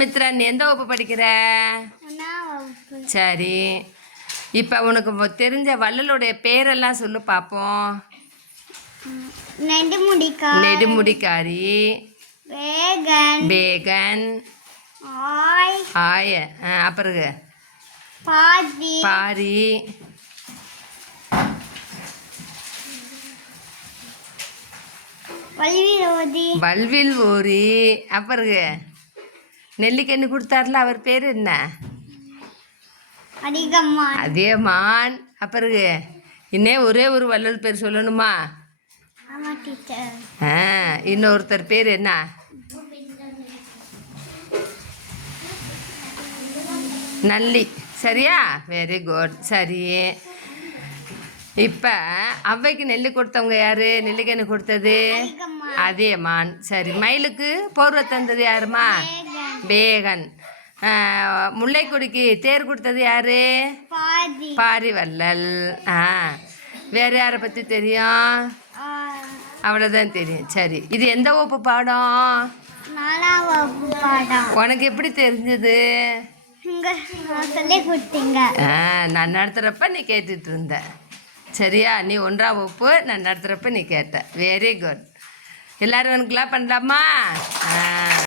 விஸ்வாமித்ரன் எந்த வகுப்பு படிக்கிற? சரி, இப்போ உனக்கு தெரிஞ்ச வள்ளலுடைய பேரெல்லாம் சொல்லு பார்ப்போம். நெடுமுடிக்காரி, பேகன், ஆய, அப்புறம் பாரி, வல்வில் ஓரி, அப்புறம் நெல்லிக்கண்ணு கொடுத்தாருல அவர் பேர் என்ன? அதியமான். அப்புறம் இன்னும் ஒரே ஒரு வள்ளல் பேர் சொல்லணுமா? இன்னொருத்தர் பேர் என்ன? நல்லி. சரியா? Very good. சரி, இப்போ அவ்வைக்கு நெல்லி கொடுத்தவங்க யாரு? நெல்லிக்கண்ணு கொடுத்தது அதியமான். சரி, மயிலுக்கு போர்வை தந்தது யாருமா? பேகன். முல்லைக்கொடிக்கு தேர் கொடுத்தது யாரு? பாரி வள்ளல். வேறு யாரை பற்றி தெரியும்? அவ்வளோதான் தெரியும். சரி, இது எந்த வகுப்பு பாடம்? உனக்கு எப்படி தெரிஞ்சது? நான் நடத்துகிறப்ப நீ கேட்டுட்டு இருந்த. சரியா? நீ 1ஆம் வகுப்பு, நான் நடத்துகிறப்ப நீ கேட்ட. Very good. எல்லோரும் உனக்குலாம் பண்ணலாமா?